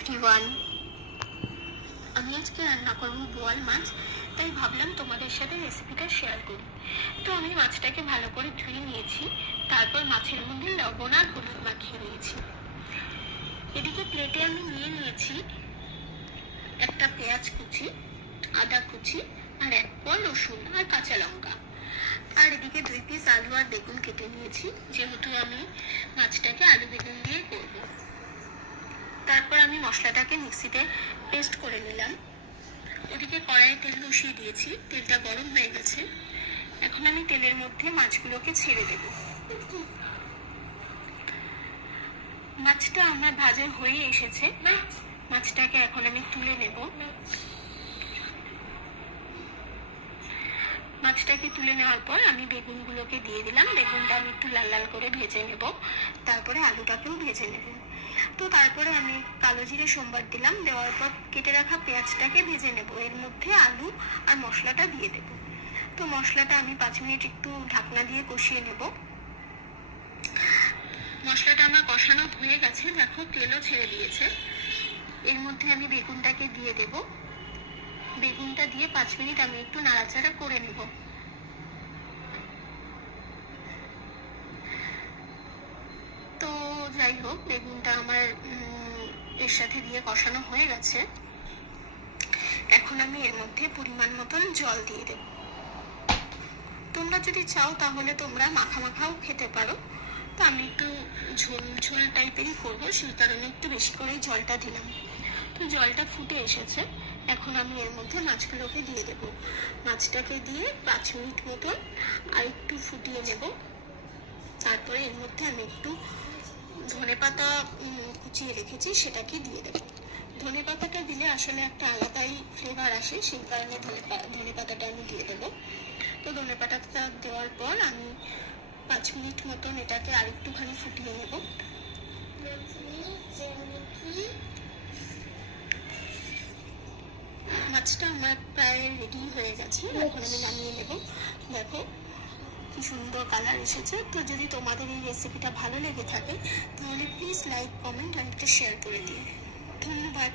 Everyone, আমি আজকে রান্না করবো বোয়াল মাছ, তাই ভাবলাম তোমাদের সাথে রেসিপিটা শেয়ার করি। তো আমি মাছটাকে ভালো করে ধুয়ে নিয়েছি, তারপর মাছের মধ্যে লবণ আর হলুদ মাখিয়ে নিয়েছি। এদিকে প্লেটে আমি নিয়ে নিয়েছি একটা পেঁয়াজ কুচি, আদা কুচি আর এক কোয়া রসুন আর কাঁচা লঙ্কা। আর এদিকে 2 পিস আলু আর বেগুন কেটে নিয়েছি, যেহেতু আমি মাছটাকে আলু বেগুন দিয়ে করবো। তারপর আমি মশলাটাকে মিক্সিতে পেস্ট করে নিলাম। ওদিকে কড়াইয়ে তেল বসিয়ে দিয়েছি, তেলটা গরম হয়ে গেছে। এখন আমি তেলের মধ্যে মাছগুলোকে ছেড়ে দেব। মাছটা আমার ভাজা হয়ে এসেছে, মাছটাকে এখন আমি তুলে নেব। মাছটাকে তুলে নেওয়ার পর আমি বেগুনগুলোকে দিয়ে দিলাম। বেগুনটা আমি একটু লাল লাল করে ভেজে নেব, তারপরে আলুটাকেও ভেজে নেব। তো তারপরে আমি কালো জিরে সোমবার দিলাম, দেওয়ার পর কেটে রাখা পেঁয়াজটাকে ভেজে নেব। এর মধ্যে আলু আর মশলাটা দিয়ে দেব। তো মশলাটা আমি 5 মিনিট একটু ঢাকনা দিয়ে কষিয়ে নেব। মশলাটা আমার কষানো হয়ে গেছে, দেখো তেলও ছেড়ে দিয়েছে। এর মধ্যে আমি বেগুনটাকে দিয়ে দেব। বেগুনটা দিয়ে 5 মিনিট আমি একটু নাড়াচাড়া করে নেব। তো যাই হোক, বেগুনটা আমার এর সাথে দিয়ে কষানো হয়ে গেছে। এখন আমি এর মধ্যে পরিমাণ মতন জল দিয়ে দেব। তোমরা যদি চাও তাহলে তোমরা মাখা মাখাও খেতে পারো, তো আমি একটু ঝোল ঝোল টাইপেরই করবো, সেই কারণে একটু বেশি করেই জলটা দিলাম। তো জলটা ফুটে এসেছে, এখন আমি এর মধ্যে মাছগুলোকে দিয়ে দেব। মাছটাকে দিয়ে 5 মিনিট মতন আর একটু ফুটিয়ে নেব। তারপরে এর মধ্যে আমি একটু ধনেপাতা কুচিয়ে রেখেছি, সেটাকে দিয়ে দেব। ধনেপাতাটা দিলে আসলে একটা আলাদাই ফ্লেভার আসে, সেই কারণে ধনেপাতাটা আমি দিয়ে দেবো। তো ধনেপাতাটা দেওয়ার পর আমি 5 মিনিট মতন এটাকে আরেকটুখানি ফুটিয়ে নেব। মাছটা আমার প্রায় রেডি হয়ে গেছে, এখন আমি নামিয়ে নেব। দেখো কি সুন্দর কালার এসেছে। তো যদি তোমাদের এই রেসিপিটা ভালো লেগে থাকে তাহলে প্লিজ লাইক, কমেন্ট আর একটা শেয়ার করে দিও। ধন্যবাদ।